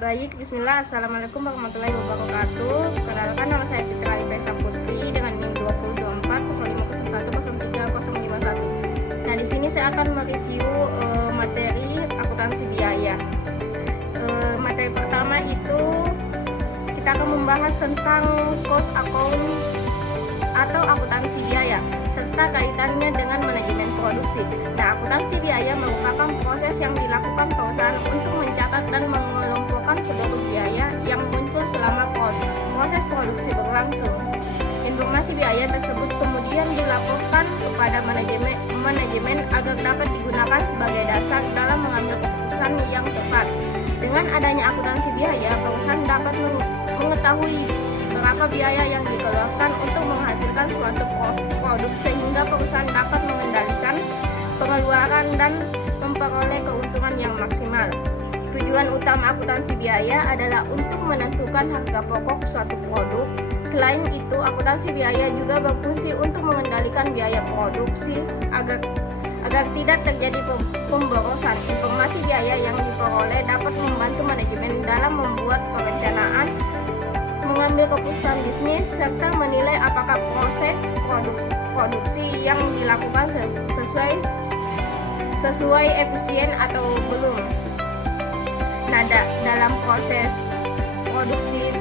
Baik, bismillah. Assalamualaikum warahmatullahi wabarakatuh. Perkenalkan, nama saya Fitra Ipesa Putri dengan NIM 2024 Nah, di sini saya akan mereview materi akuntansi biaya. Materi pertama itu kita akan membahas tentang cost account atau akuntansi biaya serta kaitannya dengan manajemen produksi. Nah, akuntansi biaya merupakan proses yang dilakukan perusahaan untuk mencatat dan mengelompokkan seluruh biaya yang muncul selama proses produksi berlangsung. Informasi biaya tersebut kemudian dilaporkan kepada manajemen agar dapat digunakan sebagai dasar dalam mengambil keputusan yang tepat. Dengan adanya akuntansi biaya, perusahaan dapat mengetahui berapa biaya yang dikeluarkan untuk menghasilkan suatu produk sehingga perusahaan dapat mengendalikan pengeluaran dan memperoleh keuntungan yang maksimal. Tujuan utama akuntansi biaya adalah untuk menentukan harga pokok suatu produk. Selain itu, akuntansi biaya juga berfungsi untuk mengendalikan biaya produksi agar tidak terjadi pemborosan. Informasi biaya yang diperoleh dapat membantu manajemen dalam membuat perencanaan, mengambil keputusan bisnis, serta menilai apakah proses produksi yang dilakukan sesuai efisien atau belum. Nah, dalam proses produksi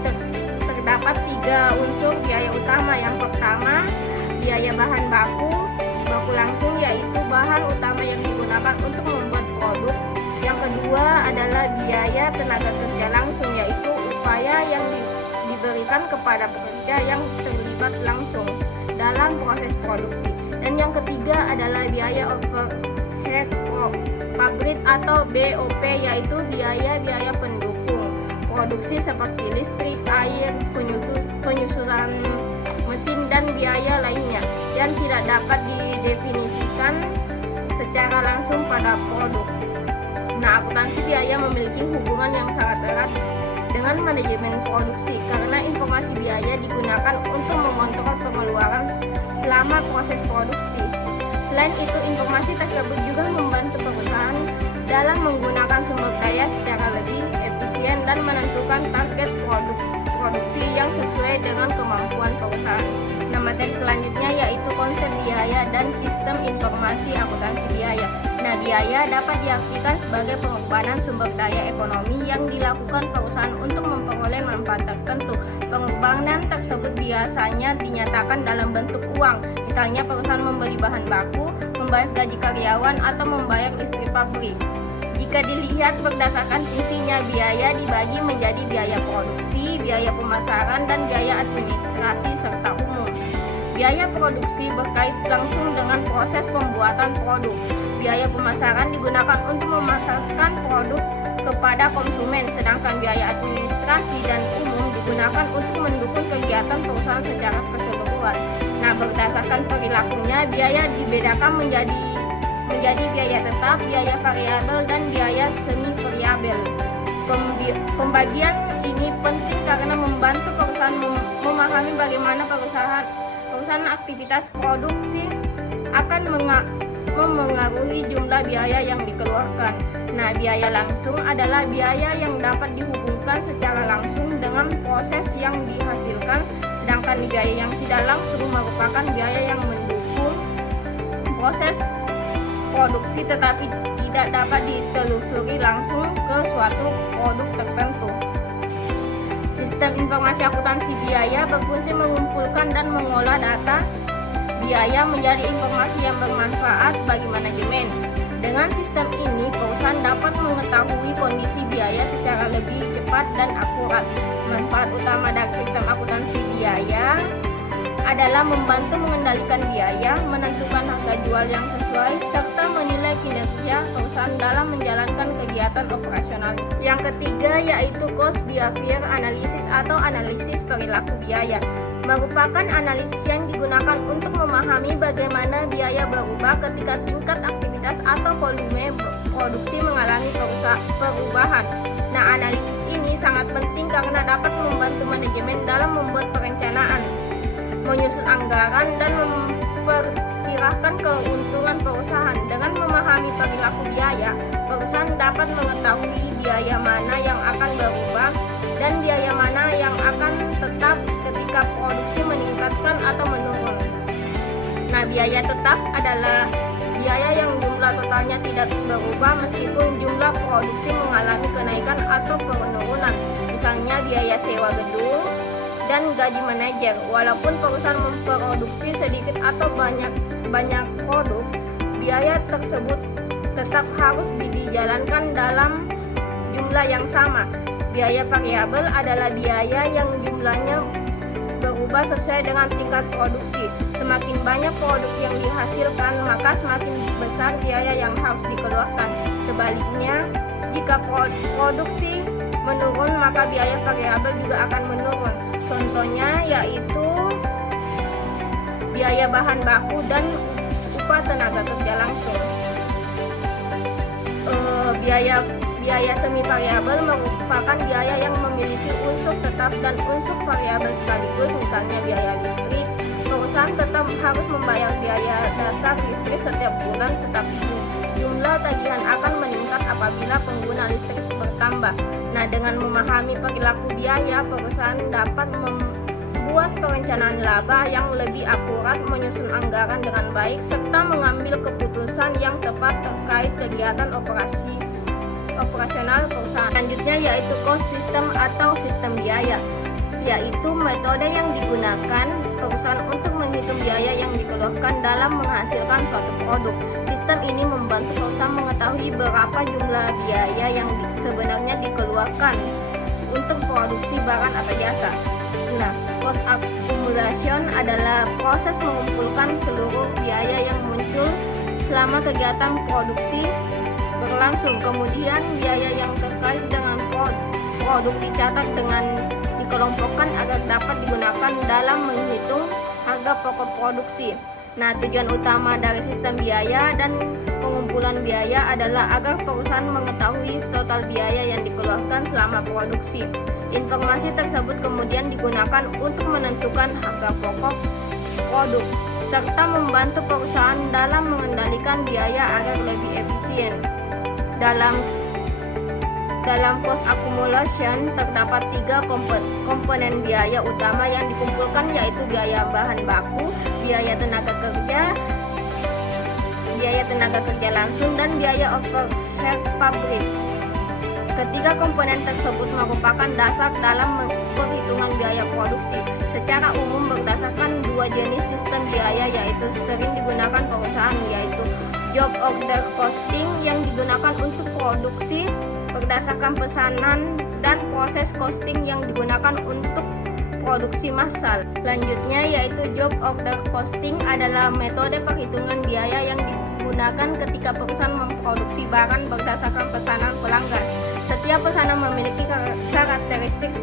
terdapat 3 unsur biaya utama. Yang pertama, biaya bahan baku langsung, yaitu bahan utama yang digunakan untuk membuat produk. Yang kedua adalah biaya tenaga kerja langsung, yaitu upaya yang diberikan kepada pekerja yang terlibat langsung dalam proses produksi. Dan yang ketiga adalah biaya overhead pabrik atau BOP, yaitu biaya pendukung produksi seperti listrik, air, penyusunan mesin, dan biaya lainnya yang tidak dapat didefinisikan secara langsung pada produk. Nah, akuntansi biaya memiliki hubungan yang sangat erat dengan manajemen produksi karena informasi biaya digunakan untuk mengontrol pengeluaran selama proses produksi. Selain itu, informasi tersebut juga membantu perusahaan dalam menggunakan sumber daya secara lebih efisien dan menentukan target produksi yang sesuai dengan kemampuan perusahaan. Nah, materi selanjutnya yaitu konsep biaya dan sistem informasi akuntansi biaya. Nah, biaya dapat diartikan sebagai pengorbanan sumber daya ekonomi yang dilakukan perusahaan untuk memperoleh manfaat tertentu. Pengorbanan tersebut biasanya dinyatakan dalam bentuk uang. Misalnya perusahaan membeli bahan baku, membayar gaji karyawan, atau membayar listrik pabrik. Jika dilihat berdasarkan fungsinya, biaya dibagi menjadi biaya produksi, biaya pemasaran, dan biaya administrasi serta umum. Biaya produksi berkait langsung dengan proses pembuatan produk. Biaya pemasaran digunakan untuk memasarkan produk kepada konsumen, sedangkan biaya administrasi dan umum digunakan untuk mendukung kegiatan perusahaan secara keseluruhan. Nah, berdasarkan perilakunya, biaya dibedakan menjadi biaya tetap, biaya variabel, dan biaya semi variabel. Pembagian ini penting karena membantu perusahaan memahami bagaimana perusahaan aktivitas produksi akan memengaruhi jumlah biaya yang dikeluarkan. Nah, biaya langsung adalah biaya yang dapat dihubungkan secara langsung dengan proses yang dihasilkan, sedangkan biaya yang tidak langsung merupakan biaya yang mendukung proses produksi tetapi tidak dapat ditelusuri langsung ke suatu produk tertentu. Sistem informasi akuntansi biaya berfungsi mengumpulkan dan mengolah data biaya menjadi informasi yang bermanfaat bagi manajemen. Dengan sistem ini, perusahaan dapat mengetahui kondisi biaya secara lebih cepat dan akurat. Manfaat utama dari sistem akuntansi biaya adalah membantu mengendalikan biaya, menentukan harga jual yang sesuai, serta menilai kinerja perusahaan dalam menjalankan kegiatan operasional. Yang ketiga yaitu cost behavior analysis atau analisis perilaku biaya. Merupakan analisis yang digunakan untuk memahami bagaimana biaya berubah ketika tingkat aktivitas atau volume produksi mengalami perubahan. Nah, analisis ini sangat penting karena dapat membantu manajemen dalam membuat perencanaan, menyusun anggaran, dan memperkirakan keuntungan perusahaan. Dengan memahami perilaku biaya, perusahaan dapat mengetahui biaya mana yang akan berubah Biaya tetap adalah biaya yang jumlah totalnya tidak berubah meskipun jumlah produksi mengalami kenaikan atau penurunan. Misalnya biaya sewa gedung dan gaji manajer. Walaupun perusahaan memproduksi sedikit atau banyak produk, biaya tersebut tetap harus dijalankan dalam jumlah yang sama. Biaya variabel adalah biaya yang jumlahnya berubah sesuai dengan tingkat produksi. Semakin banyak produk yang dihasilkan, maka semakin besar biaya yang harus dikeluarkan. Sebaliknya, jika produksi menurun, maka biaya variabel juga akan menurun. Contohnya yaitu biaya bahan baku dan upah tenaga kerja langsung. Biaya semi variabel merupakan biaya yang memiliki unsur tetap dan unsur variabel sekaligus. Misalnya biaya listrik, perusahaan tetap harus membayar biaya dasar listrik setiap bulan, tetapi jumlah tagihan akan meningkat apabila pengguna listrik bertambah. Nah, dengan memahami perilaku biaya, perusahaan dapat membuat perencanaan laba yang lebih akurat, menyusun anggaran dengan baik, serta mengambil keputusan yang tepat terkait kegiatan operasional perusahaan. Selanjutnya yaitu cost system atau sistem biaya, yaitu metode yang digunakan perusahaan untuk menghitung biaya yang dikeluarkan dalam menghasilkan suatu produk. Sistem ini membantu perusahaan mengetahui berapa jumlah biaya yang sebenarnya dikeluarkan untuk produksi barang atau jasa. Nah, cost accumulation adalah proses mengumpulkan seluruh biaya yang muncul selama kegiatan produksi berlangsung. Kemudian biaya yang terkait dengan produk dicatat dengan dikelompokkan agar dapat digunakan dalam menghitung harga pokok produksi. Nah, tujuan utama dari sistem biaya dan pengumpulan biaya adalah agar perusahaan mengetahui total biaya yang dikeluarkan selama produksi. Informasi tersebut kemudian digunakan untuk menentukan harga pokok produk serta membantu perusahaan dalam mengendalikan biaya agar lebih efisien. Dalam cost accumulation terdapat 3 komponen biaya utama yang dikumpulkan, yaitu biaya bahan baku, biaya tenaga kerja langsung, dan biaya overhead pabrik. Ketiga komponen tersebut merupakan dasar dalam perhitungan biaya produksi. Secara umum berdasarkan 2 jenis sistem biaya yaitu sering digunakan perusahaan, yaitu job order costing yang digunakan untuk produksi berdasarkan pesanan dan proses costing yang digunakan untuk produksi massal. Selanjutnya yaitu job order costing adalah metode perhitungan biaya yang digunakan ketika perusahaan memproduksi barang berdasarkan pesanan pelanggan. Setiap pesanan memiliki karakteristik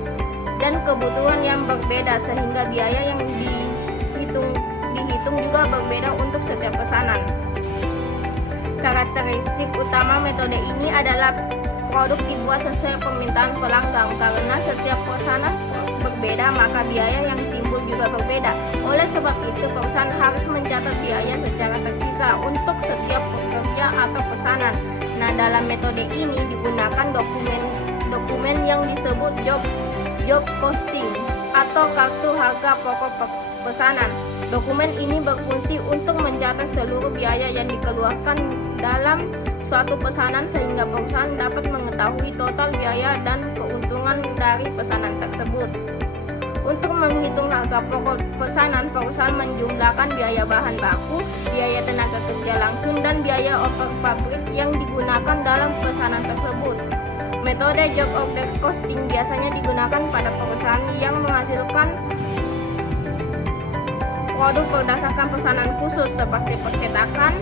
dan kebutuhan yang berbeda sehingga biaya yang dihitung juga berbeda untuk setiap pesanan. Karakteristik utama metode ini adalah produk dibuat sesuai permintaan pelanggan. Karena setiap pesanan berbeda, maka biaya yang timbul juga berbeda. Oleh sebab itu, perusahaan harus mencatat biaya secara terpisah untuk setiap pekerja atau pesanan. Nah, dalam metode ini digunakan dokumen yang disebut job costing atau kartu harga pokok pesanan. Dokumen ini berfungsi untuk mencatat seluruh biaya yang dikeluarkan dalam suatu pesanan sehingga perusahaan dapat mengetahui total biaya dan keuntungan dari pesanan tersebut. Untuk menghitung harga pokok pesanan, perusahaan menjumlahkan biaya bahan baku, biaya tenaga kerja langsung, dan biaya overhead pabrik yang digunakan dalam pesanan tersebut. Metode job order costing biasanya digunakan pada perusahaan yang menghasilkan produk berdasarkan pesanan khusus seperti percetakan,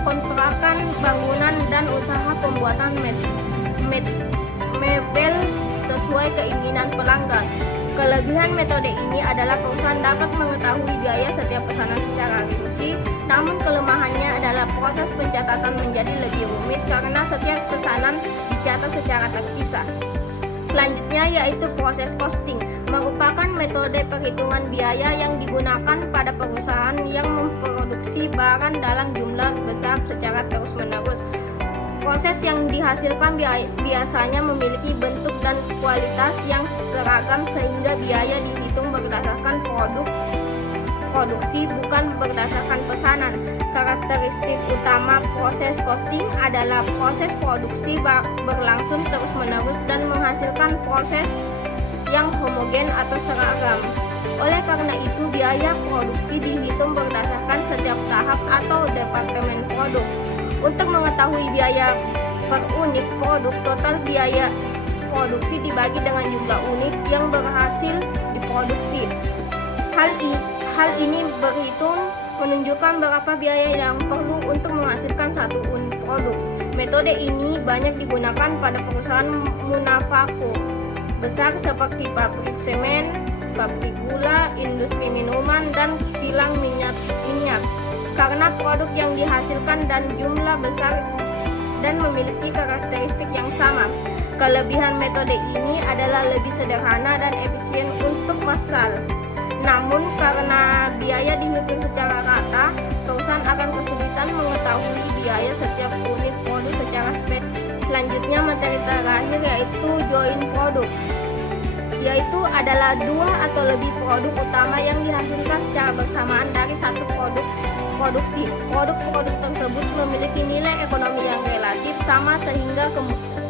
kontrakan, bangunan, dan usaha pembuatan mebel sesuai keinginan pelanggan. Kelebihan metode ini adalah perusahaan dapat mengetahui biaya setiap pesanan secara rinci, namun kelemahannya adalah proses pencatatan menjadi lebih rumit karena setiap pesanan dicatat secara terpisah. Selanjutnya yaitu proses costing, merupakan metode perhitungan biaya yang digunakan pada perusahaan yang memproduksi barang dalam jumlah besar secara terus-menerus. Proses yang dihasilkan biasanya memiliki bentuk dan kualitas yang seragam sehingga biaya dihitung berdasarkan produksi bukan berdasarkan pesanan. Karakteristik utama proses costing adalah proses produksi berlangsung terus-menerus dan menghasilkan proses yang homogen atau seragam. Oleh karena itu, biaya produksi dihitung berdasarkan setiap tahap atau departemen produk. Untuk mengetahui biaya per unit produk, total biaya produksi dibagi dengan jumlah unit yang berhasil diproduksi. Hal ini berhitung menunjukkan berapa biaya yang perlu untuk menghasilkan satu unit produk. Metode ini banyak digunakan pada perusahaan manufaktur besar seperti pabrik semen, pabrik gula, industri minuman, dan kilang minyak. Karena produk yang dihasilkan dan jumlah besar dan memiliki karakteristik yang sama. Kelebihan metode ini adalah lebih sederhana dan efisien untuk massal. Namun karena biaya dihitung secara rata, perusahaan akan kesulitan mengetahui biaya setiap unit produk secara spek. Selanjutnya materi terakhir yaitu joint produk, yaitu adalah dua atau lebih produk utama yang dihasilkan secara bersamaan dari satu produk produksi. Produk-produk tersebut memiliki nilai ekonomi yang relatif sama sehingga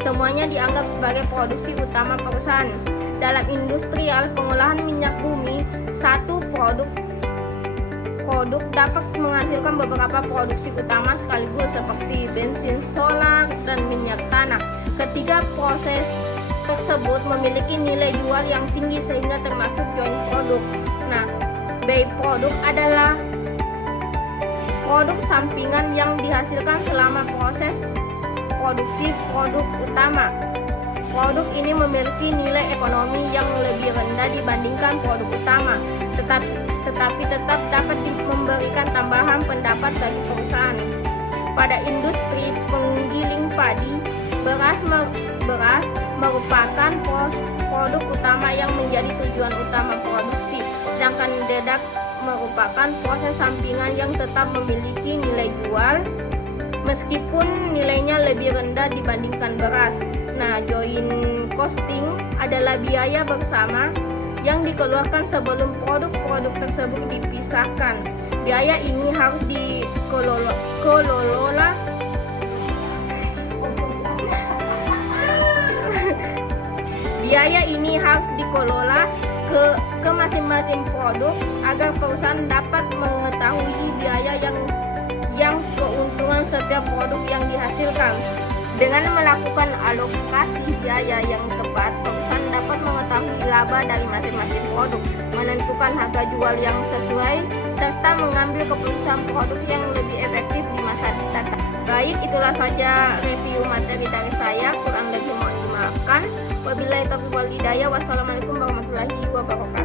semuanya dianggap sebagai produksi utama perusahaan. Dalam industrial pengolahan minyak bumi, satu produk dapat menghasilkan beberapa produksi utama sekaligus seperti bensin, solar, dan minyak tanah. Ketiga proses tersebut memiliki nilai jual yang tinggi sehingga termasuk joint produk. Nah, by produk adalah produk sampingan yang dihasilkan selama proses produksi produk utama. Produk ini memiliki nilai ekonomi yang lebih rendah dibandingkan produk utama, tetapi tetap dapat memberikan tambahan pendapat bagi perusahaan. Pada industri penggiling padi, beras merupakan produk utama yang menjadi tujuan utama produksi, sedangkan dedak merupakan proses sampingan yang tetap memiliki nilai jual meskipun nilainya lebih rendah dibandingkan beras. Nah, joint costing adalah biaya bersama yang dikeluarkan sebelum produk-produk tersebut dipisahkan. Biaya ini harus dikelola ke masing-masing produk agar perusahaan dapat mengetahui biaya yang keuntungan setiap produk yang dihasilkan. Dengan melakukan alokasi biaya yang tepat, perusahaan dapat mengetahui laba dari masing-masing produk, menentukan harga jual yang sesuai, serta mengambil keputusan produk yang lebih efektif di masa datang. Baik, itulah saja review materi dari saya. Kurang lebih mohon dimaafkan. Wabillahi taufiq wal hidayah. Wassalamualaikum warahmatullahi wabarakatuh.